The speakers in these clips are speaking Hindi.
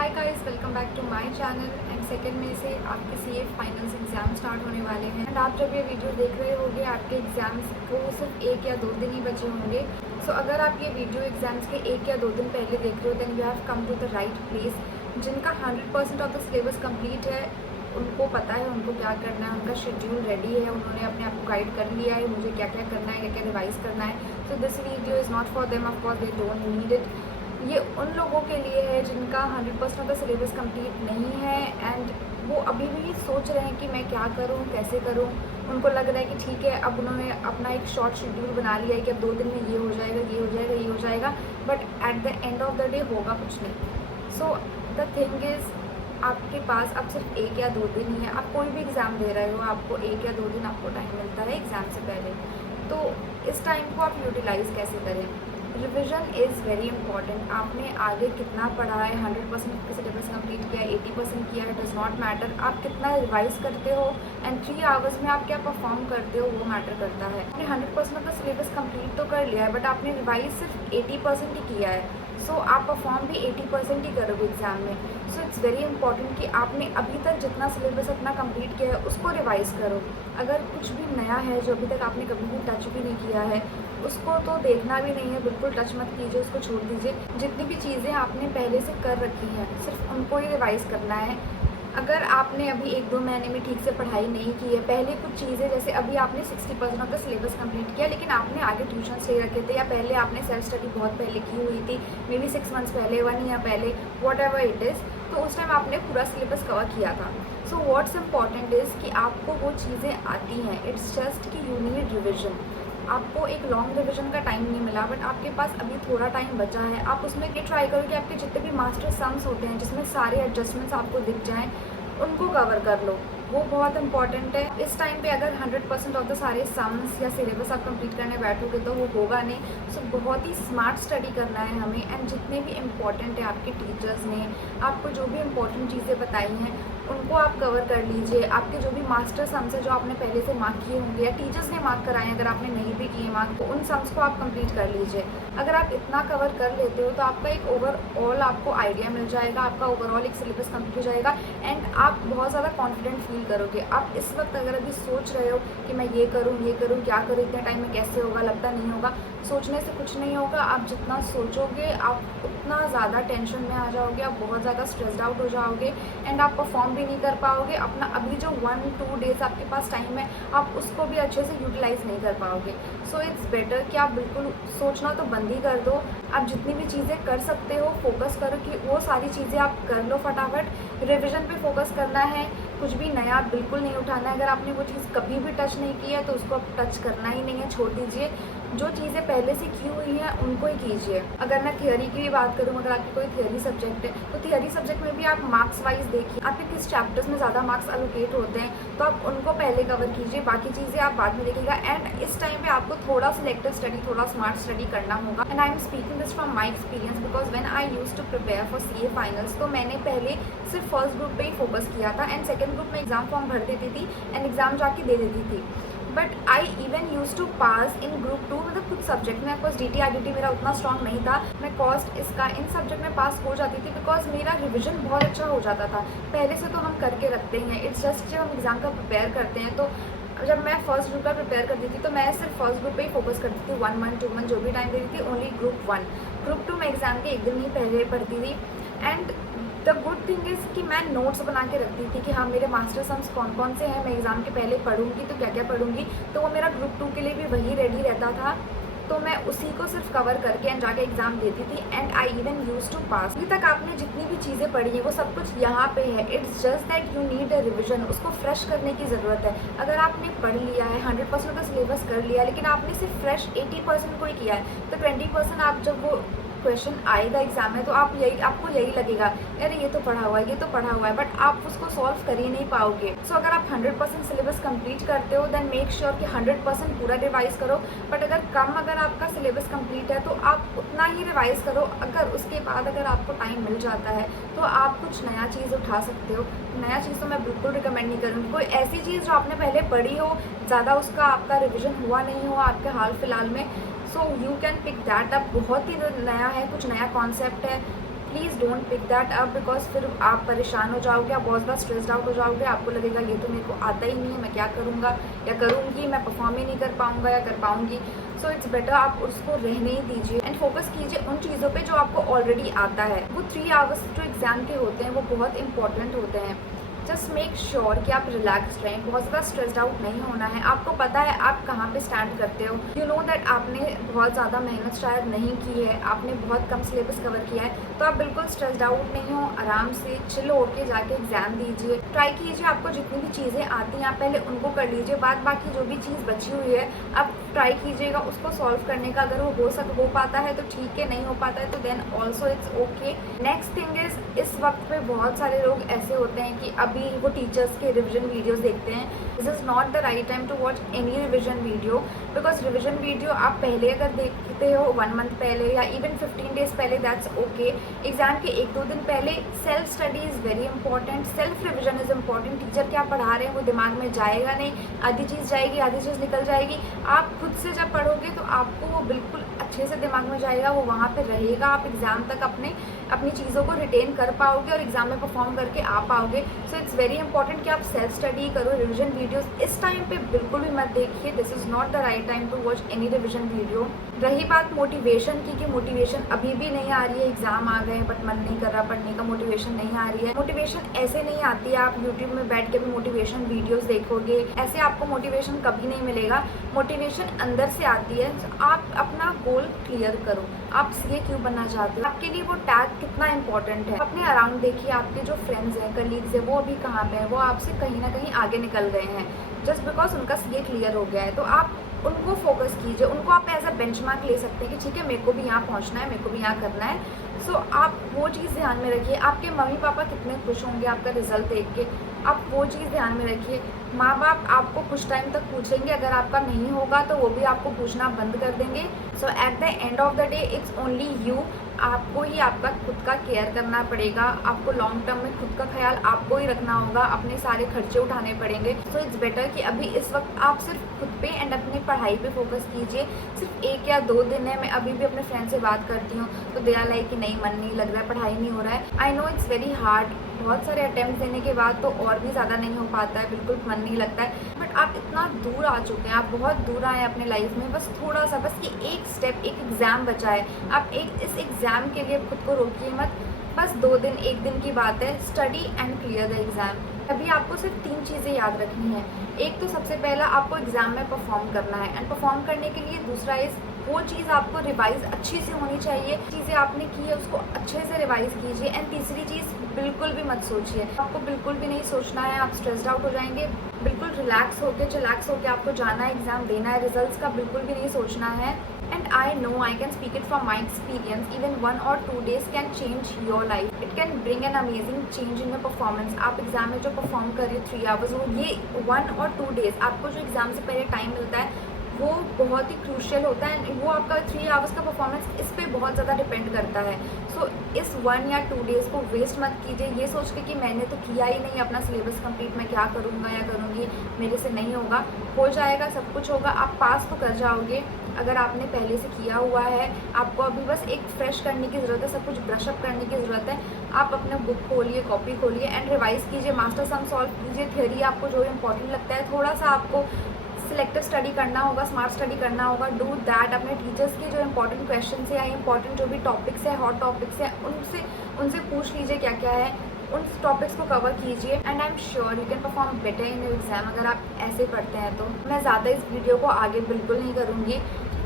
Hi guys, welcome back to my channel. And second में से आपके सीए फाइनल्स एग्ज़ाम स्टार्ट होने वाले हैं। एंड आप जब ये वीडियो देख रहे होंगे आपके एग्ज़ाम्स को सिर्फ 1 या 2 दिन ही बचे होंगे। सो अगर आप ये वीडियो एग्ज़ाम्स के 1 या 2 दिन पहले देख रहे हो then you have come to the right place. जिनका 100% ऑफ द सिलेबस कंप्लीट है उनको पता है उनको क्या करना है, उनका शेड्यूल रेडी है, उन्होंने अपने आप को गाइड कर लिया है मुझे क्या क्या करना है, क्या क्या रिवाइज़ करना है। So this video is not for them, of course they don't need it. ये उन लोगों के लिए है जिनका 100% का सिलेबस कंप्लीट नहीं है एंड वो अभी भी सोच रहे हैं कि मैं क्या करूं, कैसे करूं। उनको लग रहा है कि ठीक है, अब उन्होंने अपना एक शॉर्ट शेड्यूल बना लिया है कि अब 2 दिन में ये हो जाएगा, ये हो जाएगा, ये हो जाएगा, but at the end of the day होगा कुछ नहीं। सो द थिंग इज़ आपके पास अब सिर्फ 1 या 2 दिन ही है। आप कोई भी एग्ज़ाम दे रहे हो, आपको 1 या 2 दिन आपको टाइम मिलता है एग्ज़ाम से पहले। तो इस टाइम को आप यूटिलाइज़ कैसे करें? Revision is very important. आपने आगे कितना पढ़ा है, 100% सिलेबस कंप्लीट किया है, 80% किया है, डज़ नॉट मैटर। आप कितना रिवाइज़ करते हो एंड 3 आवर्स में आप क्या परफॉर्म करते हो वो मैटर करता है। आपने 100% का सिलेबस कंप्लीट तो कर लिया है बट आपने रिवाइज सिर्फ 80% ही किया है। सो आप परफॉर्म भी 80% ही करोगे एग्ज़ाम में। सो इट्स वेरी इंपॉर्टेंट कि आपने अभी तक जितना सिलेबस अपना कंप्लीट किया है उसको रिवाइज़ करो। अगर कुछ भी नया है जो अभी तक आपने कभी भी टच भी नहीं किया है उसको तो देखना भी नहीं है, बिल्कुल टच मत कीजिए, उसको छोड़ दीजिए। जितनी भी चीज़ें आपने पहले से कर रखी हैं सिर्फ उनको ही रिवाइज़ करना है। अगर आपने अभी 1-2 महीने में ठीक से पढ़ाई नहीं की है, पहले कुछ चीज़ें जैसे अभी आपने 60% ऑफ द सिलेबस कंप्लीट किया लेकिन आपने आगे ट्यूशन ले रखे थे या पहले आपने सेल्फ स्टडी बहुत पहले की हुई थी, मे बी 6 मंथ्स पहले, 1 ईयर पहले, वॉट एवर इट इज़, तो उस टाइम आपने पूरा सिलेबस कवर किया था। सो व्हाट्स इम्पॉर्टेंट इज़ कि आपको वो चीज़ें आती हैं। इट्स जस्ट कि यू नीड रिविजन। आपको एक लॉन्ग रिविजन का टाइम नहीं मिला बट आपके पास अभी थोड़ा टाइम बचा है। आप उसमें ये ट्राई करो कि आपके जितने भी मास्टर सम्स होते हैं जिसमें सारे एडजस्टमेंट्स आपको दिख जाएं उनको कवर कर लो, वो बहुत इंपॉर्टेंट है। इस टाइम पे अगर 100% ऑफ द सारे सम्स या सिलेबस आप कंप्लीट करने बैठोगे तो वो होगा नहीं। सो बहुत ही स्मार्ट स्टडी करना है हमें एंड जितने भी इम्पॉर्टेंट है आपके टीचर्स ने आपको जो भी इम्पॉर्टेंट चीज़ें बताई हैं उनको आप कवर कर लीजिए। आपके जो भी मास्टर सम्स है जो आपने पहले से मार्क किए होंगे या टीचर्स ने मार्क कराए हैं, अगर आपने नहीं भी किए मार्क तो उन सम्स को आप कंप्लीट कर लीजिए। अगर आप इतना कवर कर लेते हो तो आपका एक ओवरऑल आपको आइडिया मिल जाएगा, आपका ओवरऑल एक सिलेबस कंप्लीट हो जाएगा एंड आप बहुत ज़्यादा कॉन्फिडेंट फील करोगे। आप इस वक्त अगर अभी सोच रहे हो कि मैं ये करूँ, क्या करूँ, इतने टाइम में कैसे होगा, लगता नहीं होगा, सोचने से कुछ नहीं होगा। आप जितना सोचोगे आप उतना ज़्यादा टेंशन में आ जाओगे, आप बहुत ज़्यादा स्ट्रेस्ड आउट हो जाओगे एंड आप परफॉर्म भी नहीं कर पाओगे। अपना अभी जो 1-2 डेज आपके पास टाइम है आप उसको भी अच्छे से यूटिलाइज़ नहीं कर पाओगे। सो इट्स बेटर कि आप बिल्कुल सोचना तो बंद ही कर दो। आप जितनी भी चीज़ें कर सकते हो फोकस करो कि वो सारी चीज़ें आप कर लो फटाफट। रिविज़न पे फोकस करना है, कुछ भी नया बिल्कुल नहीं उठाना है। अगर आपने वो चीज़ कभी भी टच नहीं की है तो उसको अब टच करना ही नहीं है, छोड़ दीजिए। जो चीज़ें पहले से की हुई हैं उनको ही कीजिए। अगर मैं थियोरी की भी बात करूँ, अगर आपकी कोई थियोरी सब्जेक्ट है तो थियोरी सब्जेक्ट में भी आप मार्क्स वाइज देखिए आपके किस चैप्टर्स में ज़्यादा मार्क्स एलोकेट होते हैं तो आप उनको पहले कवर कीजिए, बाकी चीज़ें आप बाद में देखिएगा। एंड इस टाइम पे आपको थोड़ा सिलेक्टिव स्टडी, थोड़ा स्मार्ट स्टडी करना होगा। And I am speaking this from my experience because when I used to prepare for CA finals तो मैंने पहले सिर्फ फर्स्ट ग्रुप पे ही फोकस किया था एंड सेकंड ग्रुप में एग्जाम फॉर्म भर देती थी एंड एग्जाम जाके दे देती थी। But I even use to pass in group 2, मतलब कुछ सब्जेक्ट में। ऑफकोर्स DT IDT मेरा उतना स्ट्रॉन्ग नहीं था, मैं कॉस्ट इसका इन सब्जेक्ट में पास हो जाती थी बिकॉज मेरा रिविजन बहुत अच्छा हो जाता था। पहले से तो हम करके रखते हैं, इट्स जस्ट जब हम एग्ज़ाम का प्रिपेयर करते हैं तो जब मैं फर्स्ट ग्रुप का प्रिपेयर करती थी तो मैं सिर्फ फर्स्ट ग्रुप पे ही फोकस करती थी। 1 मंथ 2 मंथ जो भी टाइम देती थी, ओनली ग्रुप 1। ग्रुप 2 में एग्ज़ाम के 1 दिन ही पहले पढ़ती थी। And the good thing is कि मैं नोट्स बना के रखती थी कि हाँ मेरे मास्टर सम्स कौन कौन से हैं, मैं एग्ज़ाम के पहले पढ़ूंगी तो क्या क्या पढ़ूंगी, तो वो मेरा ग्रुप 2 के लिए भी वही रेडी रहता था। तो मैं उसी को सिर्फ कवर करके एंड जाके एग्ज़ाम देती थी and I even use to pass. अभी तक आपने जितनी भी चीज़ें पढ़ी हैं वो सब कुछ यहाँ पे है। It's just that you need a revision, उसको फ्रेश करने की ज़रूरत है। अगर आपने पढ़ लिया है, 100% का सिलेबस कर लिया लेकिन आपने सिर्फ फ्रेश 80% को ही किया है तो 20% आप जब वो क्वेश्चन आएगा एग्जाम में तो आपको यही लगेगा अरे ये तो पढ़ा हुआ है, ये तो पढ़ा हुआ है, बट आप उसको सॉल्व कर ही नहीं पाओगे। सो अगर आप 100% सिलेबस कंप्लीट करते हो देन मेक श्योर कि 100% पूरा रिवाइज करो। बट अगर आपका सिलेबस कंप्लीट है तो आप उतना ही रिवाइज करो। अगर उसके बाद अगर आपको टाइम मिल जाता है तो आप कुछ नया चीज़ उठा सकते हो। नया चीज़ तो मैं बिल्कुल रिकमेंड नहीं करूँगी। कोई ऐसी चीज़ जो आपने पहले पढ़ी हो, ज़्यादा उसका आपका रिविजन हुआ नहीं हो आपके हाल फिलहाल में, so you can pick that up. बहुत ही नया है, कुछ नया कॉन्सेप्ट है, please don't pick that up, because फिर आप परेशान हो जाओगे, आप बहुत ज़्यादा स्ट्रेस्ड आउट हो जाओगे, आपको लगेगा ये तो मेरे को आता ही नहीं है, मैं क्या करूँगा या करूँगी, मैं परफॉर्म ही नहीं कर पाऊँगा या कर पाऊँगी। सो इट्स बेटर आप उसको रहने ही दीजिए एंड फोकस कीजिए उन चीज़ों पे जो आपको ऑलरेडी आता है। वो 3 आवर्स जो एग्ज़ाम के होते हैं वो बहुत इंपॉर्टेंट होते हैं। जस्ट मेक श्योर कि आप रिलैक्स रहें, बहुत ज़्यादा स्ट्रेस्ड आउट नहीं होना है। आपको पता है आप कहाँ पे स्टैंड करते हो, यू नो दैट आपने बहुत ज़्यादा मेहनत शायद नहीं की है, आपने बहुत कम सिलेबस कवर किया है, तो आप बिल्कुल स्ट्रेस्ड आउट नहीं हो, आराम से चिल होके जाके एग्ज़ाम दीजिए। ट्राई कीजिए आपको जितनी भी चीज़ें आती हैं आप पहले उनको कर लीजिए, बाद बाकी जो भी चीज़ बची हुई है आप ट्राई कीजिएगा उसको सॉल्व करने का। अगर वो हो पाता है तो ठीक है, नहीं हो पाता है तो then also it's okay. Next thing is, इस वक्त पे बहुत सारे लोग ऐसे होते हैं कि अभी वो टीचर्स के रिविजन वीडियोस देखते हैं। This is not the right time to watch any revision video, because revision video आप पहले अगर देखते हो 1 मंथ पहले या इवन 15 डेज पहले, दैट्स ओके। एग्जाम के 1-2 दिन पहले self study is very important, self revision is important. Teacher क्या पढ़ा रहे हैं वो दिमाग में जाएगा नहीं, आधी चीज़ जाएगी आधी चीज़ निकल जाएगी। आप खुद से जब पढ़ोगे तो आपको वो बिल्कुल अच्छे से दिमाग में जाएगा, वो वहाँ पे रहेगा, आप एग्ज़ाम तक अपनी चीज़ों को रिटेन कर पाओगे और एग्ज़ाम में परफॉर्म करके आ पाओगे। सो इट्स वेरी इंपॉर्टेंट कि आप सेल्फ स्टडी करो। रिविजन वीडियोस इस टाइम पे बिल्कुल भी मत देखिए, this is not the right time to watch any revision video. रही बात मोटिवेशन की कि मोटिवेशन अभी भी नहीं आ रही है, एग्ज़ाम आ गए बट मन नहीं कर रहा पढ़ने का, मोटिवेशन नहीं आ रही है। मोटिवेशन ऐसे नहीं आती है आप यूट्यूब में बैठ के भी मोटिवेशन वीडियोज़ देखोगे, ऐसे आपको मोटिवेशन कभी नहीं मिलेगा। मोटिवेशन अंदर से आती है। आप अपना गोल क्लियर करो, आप सीए क्यों बनना चाहते हो, आपके लिए वो टैग कितना इंपॉर्टेंट है। अपने अराउंड देखिए, आपके जो फ्रेंड्स हैं, कलीग्स हैं, वो अभी कहाँ पे हैं, वो आपसे कहीं ना कहीं आगे निकल गए हैं जस्ट बिकॉज उनका सीए क्लियर हो गया है। तो आप उनको फोकस कीजिए, उनको आप एज अ बेंचमार्क ले सकते हैं कि ठीक है मेरे को भी यहाँ पहुँचना है, मेरे को भी यहाँ करना है। सो आप वो चीज़ ध्यान में रखिए। आपके मम्मी पापा कितने खुश होंगे आपका रिजल्ट देख के, आप वो चीज़ ध्यान में रखिए। माँ बाप आपको कुछ टाइम तक पूछेंगे, अगर आपका नहीं होगा तो वो भी आपको पूछना बंद कर देंगे। So at the end of the day it's only you. आपको ही आपका खुद का केयर करना पड़ेगा, आपको लॉन्ग टर्म में खुद का ख्याल आपको ही रखना होगा, अपने सारे खर्चे उठाने पड़ेंगे। सो इट्स बेटर कि अभी इस वक्त आप सिर्फ खुद पे एंड अपनी पढ़ाई पे फोकस कीजिए। सिर्फ 1 या 2 दिन है, मैं अभी भी अपने फ्रेंड से बात करती हूँ तो दे आर लाइक कि नहीं मन नहीं लग रहा है, पढ़ाई नहीं हो रहा है। I know it's very hard, बहुत सारे अटैम्प्ट देने के बाद तो और भी ज़्यादा नहीं हो पाता है, बिल्कुल मन नहीं लगता है, बट आप इतना दूर आ चुके हैं, आप बहुत दूर आए अपने लाइफ में। बस थोड़ा सा, बस ये एक स्टेप, एक एग्ज़ाम बचा है। आप इस एग्ज़ाम के लिए खुद को रोकिए मत। बस 2 दिन, 1 दिन की बात है, study and clear the exam. अभी आपको सिर्फ 3 चीज़ें याद रखनी है। एक तो सबसे पहला आपको एग्ज़ाम में परफॉर्म करना है एंड परफॉर्म करने के लिए दूसरा इस वो चीज़ आपको रिवाइज़ अच्छी से होनी चाहिए, चीज़ें आपने की है उसको अच्छे से रिवाइज़ कीजिए। एंड तीसरी चीज़, बिल्कुल भी मत सोचिए, आपको बिल्कुल भी नहीं सोचना है, आप स्ट्रेस्ड आउट हो जाएंगे। बिल्कुल रिलैक्स होकर चिलैक्स होकर आपको जाना है, एग्ज़ाम देना है, रिजल्ट्स का बिल्कुल भी नहीं सोचना है। And I know, I can speak it from my experience, even 1 or 2 days can change your life. It can bring an amazing change in your performance. आप एग्ज़ाम में जो परफॉर्म कर रहे हो 3 आवर्स, वो ये 1 और 2 डेज़ आपको जो एग्ज़ाम से पहले टाइम मिलता है वो बहुत ही क्रूशियल होता है एंड वो आपका 3 आवर्स का परफॉर्मेंस इस पे बहुत ज़्यादा डिपेंड करता है। सो इस 1 या 2 डेज़ को वेस्ट मत कीजिए ये सोच के कि मैंने तो किया ही नहीं अपना सिलेबस कंप्लीट, मैं क्या करूँगा या करूँगी, मेरे से नहीं होगा। हो जाएगा, सब कुछ होगा, आप पास तो कर जाओगे अगर आपने पहले से किया हुआ है। आपको अभी बस एक फ्रेश करने की ज़रूरत है, सब कुछ ब्रशअप करने की ज़रूरत है। आप अपना बुक खोलिए, कॉपी खोलिए एंड रिवाइज़ कीजिए, मास्टर सम सॉल्व कीजिए। थ्योरी आपको जो इंपॉर्टेंट लगता है, थोड़ा सा आपको सिलेक्टिव स्टडी करना होगा, स्मार्ट स्टडी करना होगा, डू दैट। अपने टीचर्स के जो इंपॉर्टेंट क्वेश्चन है या इंपॉर्टेंट जो भी टॉपिक्स है, हॉट टॉपिक्स है, उनसे पूछ लीजिए क्या क्या है, उन टॉपिक्स को कवर कीजिए and I am sure you can perform better in your exam अगर आप ऐसे पढ़ते हैं तो। मैं ज़्यादा इस वीडियो को आगे बिल्कुल नहीं करूँगी।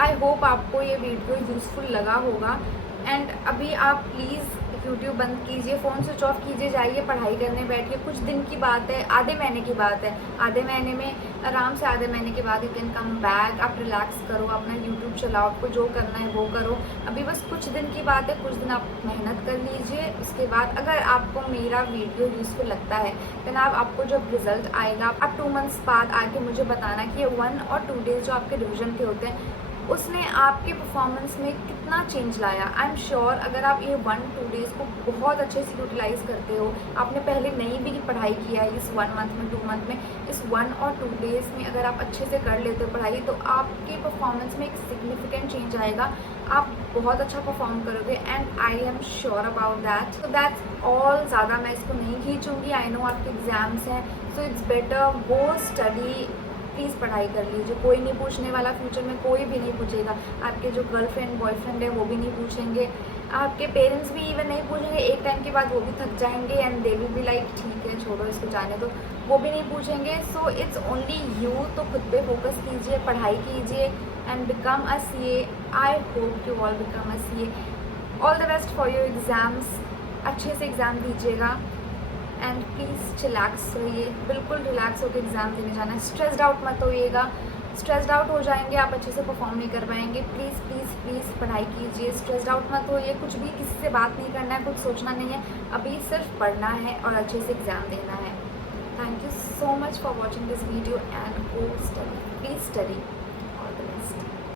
आई होप आपको ये वीडियो यूज़फुल लगा होगा एंड अभी आप प्लीज़ यूट्यूब बंद कीजिए, फ़ोन स्विच ऑफ कीजिए, जाइए पढ़ाई करने बैठिए। कुछ दिन की बात है, आधे महीने की बात है, आधे महीने में आराम से आधे महीने के बाद यू कैन कम बैक। आप रिलैक्स करो, अपना यूट्यूब चलाओ, आपको जो करना है वो करो। अभी बस कुछ दिन की बात है, कुछ दिन आप मेहनत कर लीजिए। उसके बाद अगर आपको मेरा वीडियो यूज़फुल लगता है देन आपको जब रिजल्ट आएगा आप 2 मंथ्स बाद आके मुझे बताना कि 1 और 2 डेज़ जो आपके रिविज़न के होते हैं उसने आपके परफॉर्मेंस में कितना चेंज लाया। आई एम श्योर अगर आप ये 1-2 डेज़ को बहुत अच्छे से यूटिलाइज़ करते हो, आपने पहले नहीं भी पढ़ाई किया है इस 1 मंथ में, 2 मंथ में, इस 1 और 2 डेज़ में अगर आप अच्छे से कर लेते हो पढ़ाई, तो आपके परफॉर्मेंस में एक सिग्निफिकेंट चेंज आएगा। आप बहुत अच्छा परफॉर्म करोगे and I am sure about that. So that's all. ज़्यादा मैं इसको नहीं खींचूँगी। आई नो आपके एग्ज़ाम्स हैं, so it's better go study. Please पढ़ाई कर लीजिए। कोई नहीं पूछने वाला, फ्यूचर में कोई भी नहीं पूछेगा। आपके जो गर्लफ्रेंड बॉयफ्रेंड है वो भी नहीं पूछेंगे, आपके पेरेंट्स भी इवन नहीं पूछेंगे। एक टाइम के बाद वो भी थक जाएंगे and they will be like ठीक है छोड़ो इसको जाने दो, वो भी नहीं पूछेंगे। So it's only you. तो खुद पे फोकस कीजिए, पढ़ाई कीजिए and become a CA। I hope you all become a CA। All the best for your exams. अच्छे से एग्ज़ाम दीजिएगा एंड प्लीज़ चिलैक्स रहिए, बिल्कुल रिलैक्स होकर एग्ज़ाम देने जाना है। स्ट्रेस्ड आउट मत होइएगा। स्ट्रेस्ड आउट हो जाएंगे आप अच्छे से परफॉर्म नहीं कर पाएंगे। प्लीज़ प्लीज़ प्लीज़ पढ़ाई कीजिए, स्ट्रेस्ड आउट मत होइए। कुछ भी किसी से बात नहीं करना है, कुछ सोचना नहीं है, अभी सिर्फ पढ़ना है और अच्छे से एग्ज़ाम देना है। Thank you so much for watching this video and go study, please study.